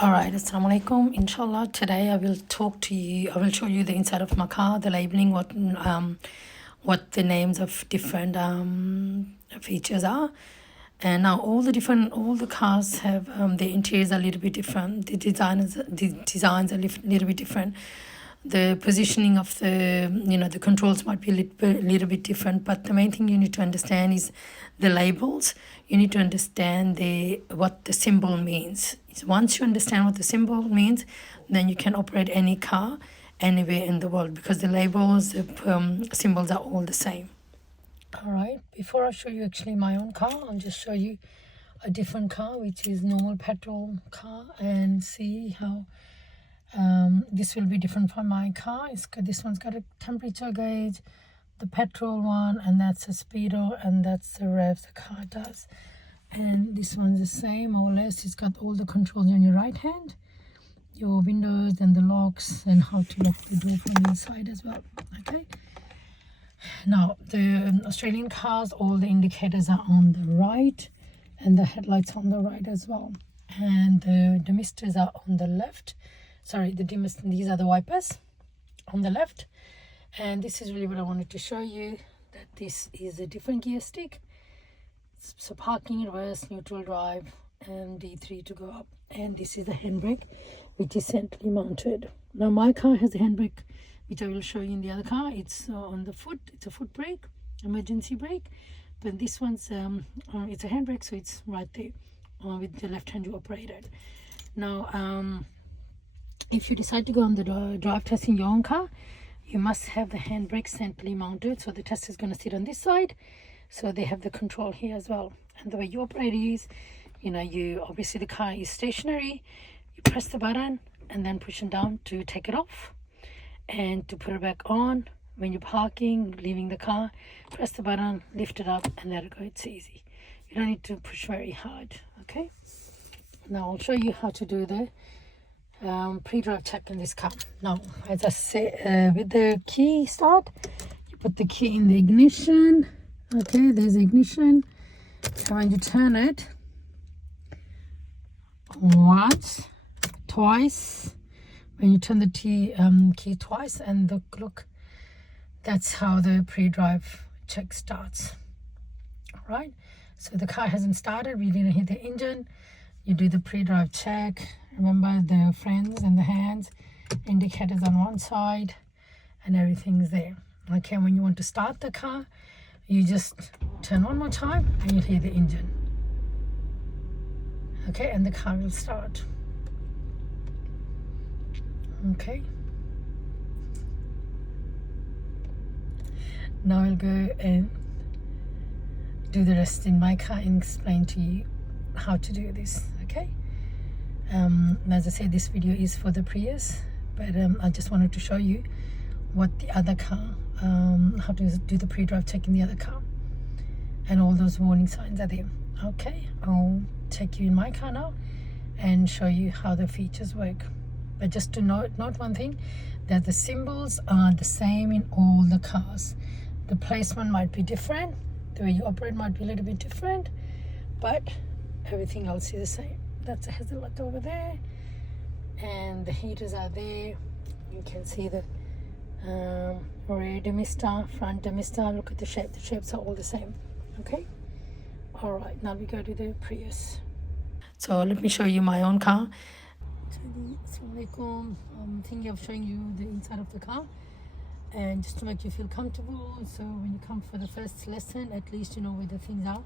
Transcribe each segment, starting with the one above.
Alright, assalamu alaikum. Inshallah, today I will I will show you the inside of my car, the labeling, what the names of different features are. And now all the cars have the interiors are a little bit different. The designs are a little bit different. The positioning of the controls might be little bit different, but the main thing you need to understand is the labels. You need to understand what the symbol means. Once you understand what the symbol means, then you can operate any car anywhere in the world, because the labels, the symbols are all the same. All right, before I show you actually my own car, I'll just show you a different car, which is normal petrol car, and see how this will be different from my car. This one's got a temperature gauge, the petrol one, and that's a speedo, and that's the revs the car does. And this one's the same, more or less. It's got all the controls on your right hand, your windows and the locks, and how to lock the door from inside as well. Okay. Now, the Australian cars, all the indicators are on the right, and the headlights on the right as well. And the demisters are on the left. Sorry, these are the wipers on the left. And this is really what I wanted to show you, that this is a different gear stick. So parking, reverse, neutral drive, and D3 to go up. And this is the handbrake, which is centrally mounted. Now my car has a handbrake, which I will show you in the other car. It's on the foot. It's a foot brake, emergency brake. But this one's it's a handbrake, so it's right there. With the left hand you operate it. Now, if you decide to go on the drive test in your own car, you must have the handbrake centrally mounted. So the test is going to sit on this side. So they have the control here as well. And the way you operate is, you obviously the car is stationary. You press the button and then push it down to take it off. And to put it back on, when you're parking, leaving the car, press the button, lift it up, and let it go. It's easy. You don't need to push very hard. Okay. Now I'll show you how to do the pre-drive check in this car. Now, as I say, with the key start, you put the key in the ignition. Okay, there's the ignition. And when you turn it once, twice, when you turn the key twice, and look, that's how the pre-drive check starts. All right, so the car hasn't started, we didn't hit the engine. You do the pre-drive check. Remember the friends and the hands, indicators on one side, and everything's there. Okay, when you want to start the car, you just turn one more time and you hear the engine. Okay, and the car will start. Okay. Now I'll go and do the rest in my car and explain to you how to do this. Okay. As I said, this video is for the Prius, but I just wanted to show you what the other car, how to do the pre-drive check in the other car, and all those warning signs are there. Okay, I'll take you in my car now and show you how the features work. But just to note one thing, that the symbols are the same in all the cars. The placement might be different, the way you operate might be a little bit different, but everything else is the same. That's a hazard over there, and the heaters are there. You can see the rear demister, front demister. Look at the shape. The shapes are all the same. Okay. All right. Now we go to the Prius. So let me show you my own car. I'm thinking of showing you the inside of the car, and just to make you feel comfortable. So when you come for the first lesson, at least you know where the things are.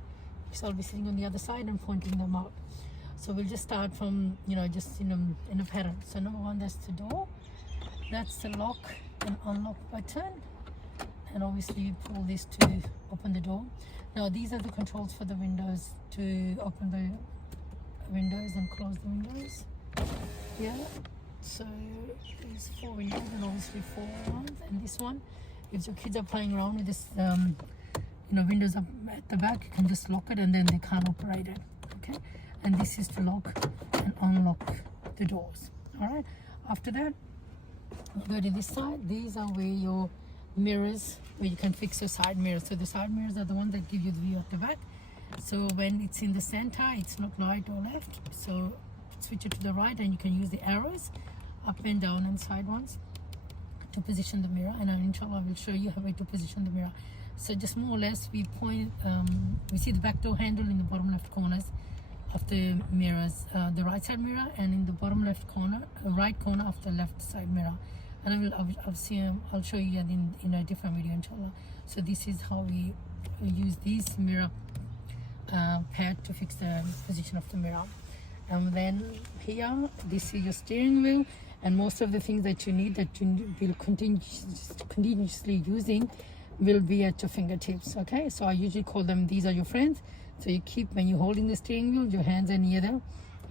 So I'll be sitting on the other side and pointing them out. So we'll just start from, just in a pattern. So number one, that's the door. That's the lock and unlock button. And obviously you pull this to open the door. Now these are the controls for the windows, to open the windows and close the windows. Yeah. So there's 4 windows and obviously 4 ones. And this one, if your kids are playing around with this, windows up at the back, you can just lock it and then they can't operate it. Okay. And this is to lock and unlock the doors. All right. After that, go to this side. These are where your mirrors, where you can fix your side mirrors. So the side mirrors are the ones that give you the view at the back. So when it's in the center, it's not right or left. So switch it to the right, and you can use the arrows up and down and side ones to position the mirror. And inshallah I will show you how to position the mirror. So just more or less we point, we see the back door handle in the bottom left corners of the mirrors, the right side mirror, and in the bottom left corner, right corner of the left side mirror. And I'll show you in a different video inshallah. So this is how we use this mirror pad to fix the position of the mirror. And then here, this is your steering wheel, and most of the things that you need that you will continuously using will be at your fingertips. Okay, so I usually call them, these are your friends. So you keep, when you're holding the steering wheel, your hands are near the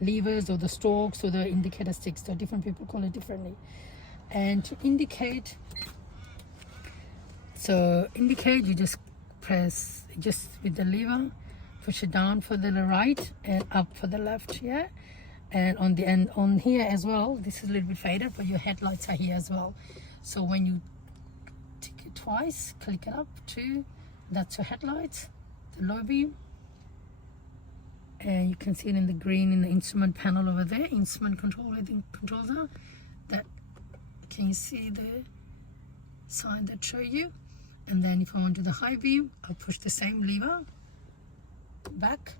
levers or the stalks or the indicator sticks. So different people call it differently. And to indicate, you just press just with the lever, push it down for the right and up for the left. Yeah, and on the end on here as well, this is a little bit faded, but your headlights are here as well. So when you tick it twice, click it up to, that's your headlights, the low beam, and you can see it in the green in the instrument panel over there, instrument control, where the controls are. That, can you see the sign that show you? And then if I want to do the high beam, I'll push the same lever back,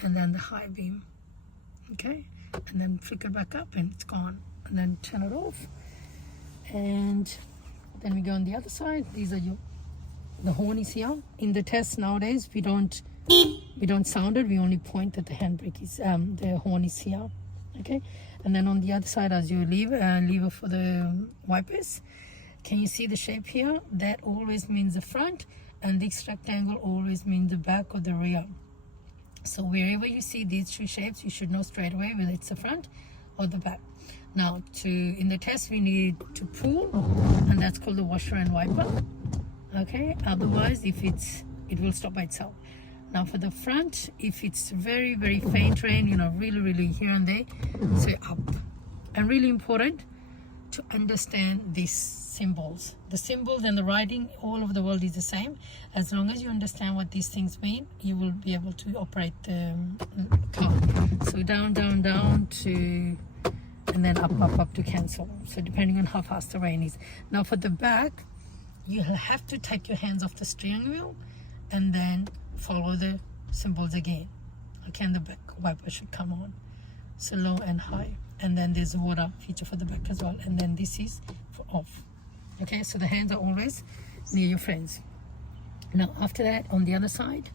and then the high beam, okay, and then flicker back up and it's gone, and then turn it off. And then we go on the other side. These are the horn is here. In the test nowadays we don't sound it, we only point that the handbrake is the horn is here, okay. And then on the other side, as you lever for the wipers, can you see the shape here? That always means the front, and this rectangle always means the back or the rear. So wherever you see these two shapes, you should know straight away whether it's the front or the back. Now, in the test we need to pull, and that's called the washer and wiper, okay. Otherwise, if it will stop by itself. Now for the front, if it's very very faint rain, really here and there, so up. And really important to understand these symbols. The symbols and the writing all over the world is the same. As long as you understand what these things mean, you will be able to operate the car. So down to, and then up to cancel. So depending on how fast the rain is. Now for the back, you have to take your hands off the steering wheel and then follow the symbols again. Okay, and the back wiper should come on. So low and high. And then there's a water feature for the back as well. And then this is for off. Okay, so the hands are always near your friends. Now after that, on the other side,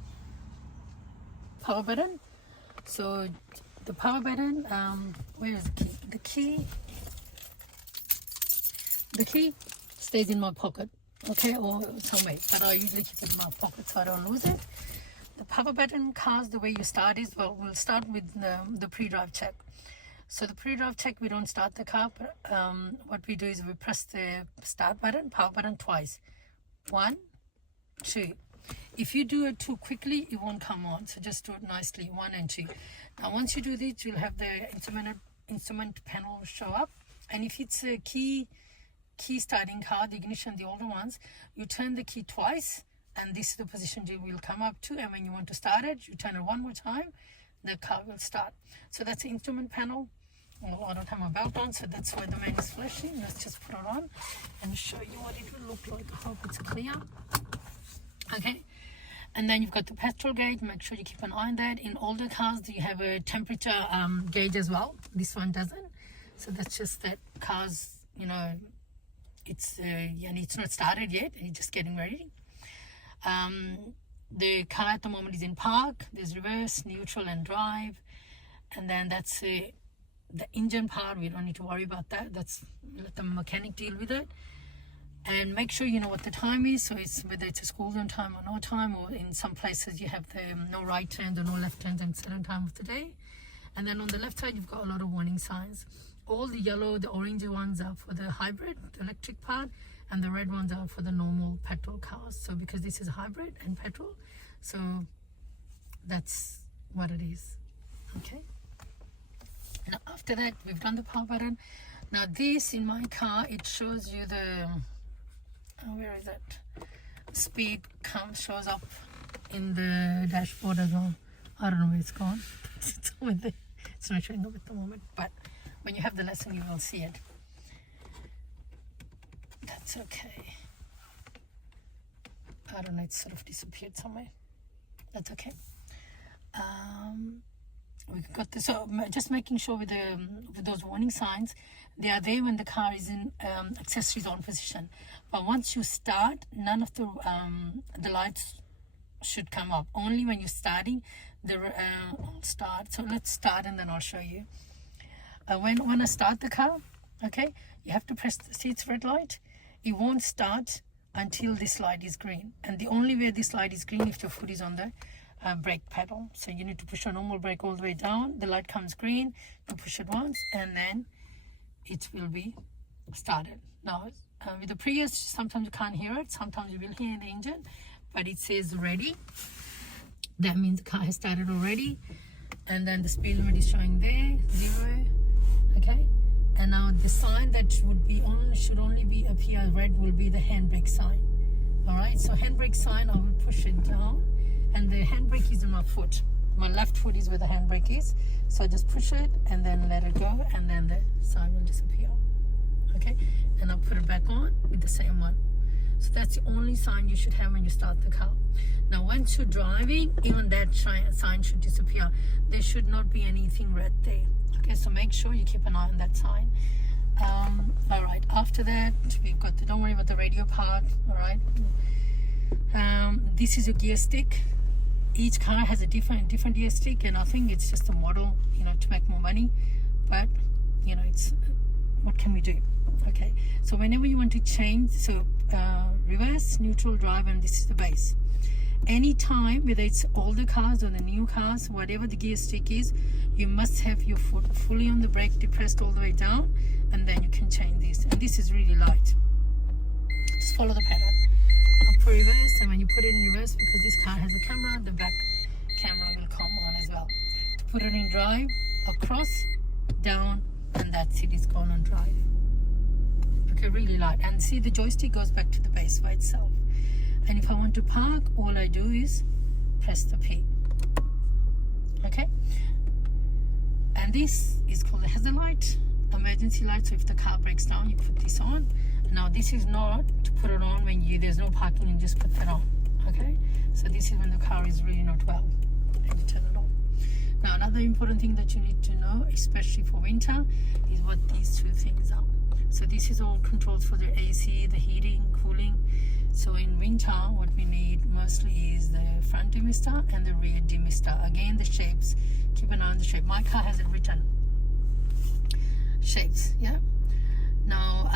power button. So the power button, where is the key? The key stays in my pocket, okay, or somewhere, but I usually keep it in my pocket so I don't lose it. The power button cars, the way you start is, well, we'll start with the pre-drive check. So the pre-drive check, we don't start the car, but what we do is we press the start button, power button twice. 1, 2. If you do it too quickly, it won't come on. So just do it nicely, 1 and 2. Now once you do this, you'll have the instrument panel show up. And if it's a key starting car, the ignition, the older ones, you turn the key twice, and this is the position you will come up to. And when you want to start it, you turn it one more time, the car will start. So that's the instrument panel. Well, I don't have my belt on, so that's why the man is flashing. Let's just put it on and show you what it will look like. I hope it's clear. Okay, and then you've got the petrol gauge. Make sure you keep an eye on that. In older cars, you have a temperature gauge as well. This one doesn't. So that's just that cars, it's not started yet. It's just getting ready. The car at the moment is in park. There's reverse, neutral, and drive. And then that's the engine part. We don't need to worry about that. Let the mechanic deal with it. And make sure you know what the time is. So it's whether it's a school zone time or no time, or in some places you have the no right turns or no left turns at certain time of the day. And then on the left side, you've got a lot of warning signs. All the yellow, the orange ones are for the hybrid, the electric part, and the red ones are for the normal petrol cars. So because this is hybrid and petrol, so that's what it is. Okay. Now after that, we've done the power button. Now this, in my car, it shows you the, where is it? Speed shows up in the dashboard as well. I don't know where it's gone. It's over there. It's not showing up at the moment, but when you have the lesson, you will see it. That's okay. I don't know, it's sort of disappeared somewhere. That's okay. We've got this, so just making sure with those warning signs, they are there when the car is in accessories on position. But once you start, none of the lights should come up. Only when you're starting, the start. So let's start and then I'll show you. When I start the car, okay, you have to press the seats red light. It won't start until this light is green. And the only way this light is green if your foot is on the brake pedal. So you need to push a normal brake all the way down. The light comes green, you push it once and then it will be started. Now with the Prius, sometimes you can't hear it, sometimes you will hear the engine, but it says ready. That means the car has started already. And then the speed limit is showing there, 0. Okay, and now the sign that should only be appear red will be the handbrake sign. All right, so handbrake sign, I will push it down, and the handbrake is in my foot. My left foot is where the handbrake is, so I just push it and then let it go, and then the sign will disappear. Okay, and I'll put it back on with the same one. So that's the only sign you should have when you start the car. Now once you're driving, even that sign should disappear. There should not be anything red there. Okay, so make sure you keep an eye on that sign. All right, after that, we've got don't worry about the radio part. All right, this is a gear stick. Each car has a different gear stick, and I think it's just a model, to make more money. But it's what can we do? Okay, so whenever you want to change, so reverse, neutral, drive, and this is the base. Anytime, whether it's older cars or the new cars, whatever the gear stick is, you must have your foot fully on the brake, depressed all the way down, and then you can change this. And this is really light. Just follow the pattern. Up for reverse, and when you put it in reverse, because this car has a camera, the back camera will come on as well. To put it in drive, across, down, and that's it. It's gone on drive. Okay, really light. And see, the joystick goes back to the base by itself. And if I want to park, all I do is press the P. Okay, and this is called the hazard light, emergency light. So if the car breaks down, you put this on. Now this is not to put it on when there's no parking and just put that on. Okay, so this is when the car is really not well and you turn it on. Now another important thing that you need to know, especially for winter, is what these two things are. So this is all controls for the AC, the heating, cooling. So in winter, what we need mostly is the front demister and the rear demister. Again, the shapes, keep an eye on the shape. My car has it written, shapes, yeah? Now,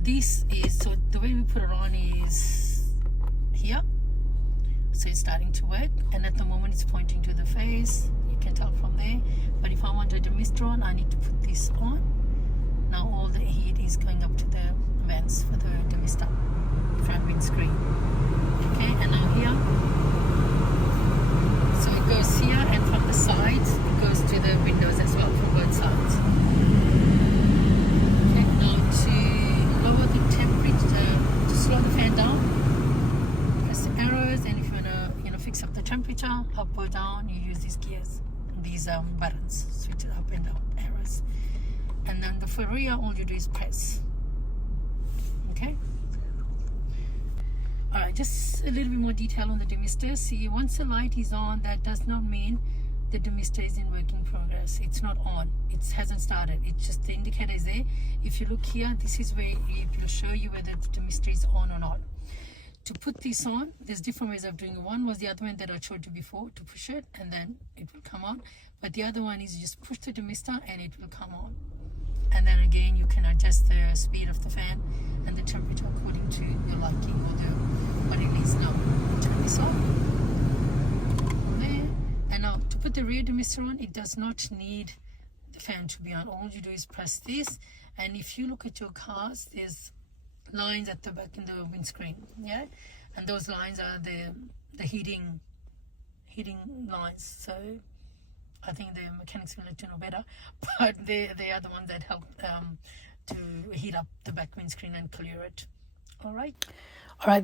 this is, so the way we put it on is here. So it's starting to work, and at the moment it's pointing to the face. You can tell from there. But if I want a demister on, I need to put this on. Now all the heat is going up to the vents for the demister, front windscreen. Okay, and now here, so it goes here, and from the sides it goes to the windows as well, from both sides. Okay, now to lower the temperature, to slow the fan down, press the arrows, and if you want to fix up the temperature, up or down, you use these gears, these buttons, switch it up and down, arrows. And then the rear, all you do is press. Okay. All right, just a little bit more detail on the demister. See, once the light is on, that does not mean the demister is in working progress. It's not on. It hasn't started. It's just the indicator is there. If you look here, this is where it will show you whether the demister is on or not. To put this on, there's different ways of doing it. One was the other one that I showed you before, to push it and then it will come on. But the other one is you just push the demister and it will come on. And then again, you can adjust the speed of the fan and the temperature according to your liking or what it needs. Now, turn this off. There. And now, to put the rear demister on, it does not need the fan to be on. All you do is press this. And if you look at your cars, there's lines at the back in the windscreen, yeah? And those lines are the heating lines. So I think the mechanics will let you know better, but they are the ones that help to heat up the back windscreen and clear it. All right,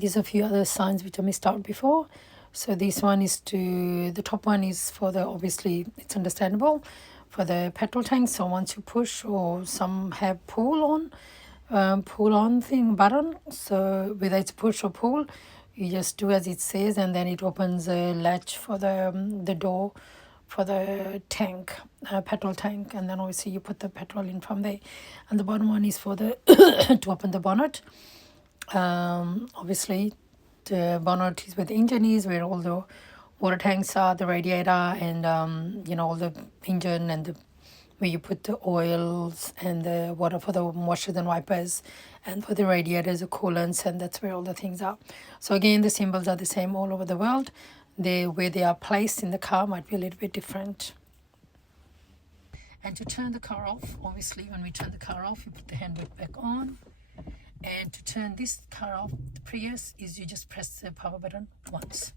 there's a few other signs which I missed out before. So this one is the top one is for the, obviously it's understandable, for the petrol tank. So once you push, or some have pull on thing button, so whether it's push or pull, you just do as it says, and then it opens a latch for the door for the tank, petrol tank, and then obviously you put the petrol in from there. And the bottom one is for the to open the bonnet. Obviously the bonnet is where the engine is, where all the water tanks are, the radiator, and all the engine, and where you put the oils and the water for the washers and wipers, and for the radiators, the coolants, and that's where all the things are. So again, the symbols are the same all over the world. Where they are placed in the car might be a little bit different. And to turn the car off, obviously when we turn the car off, you put the handbrake back on. And to turn this car off, the Prius, is you just press the power button once.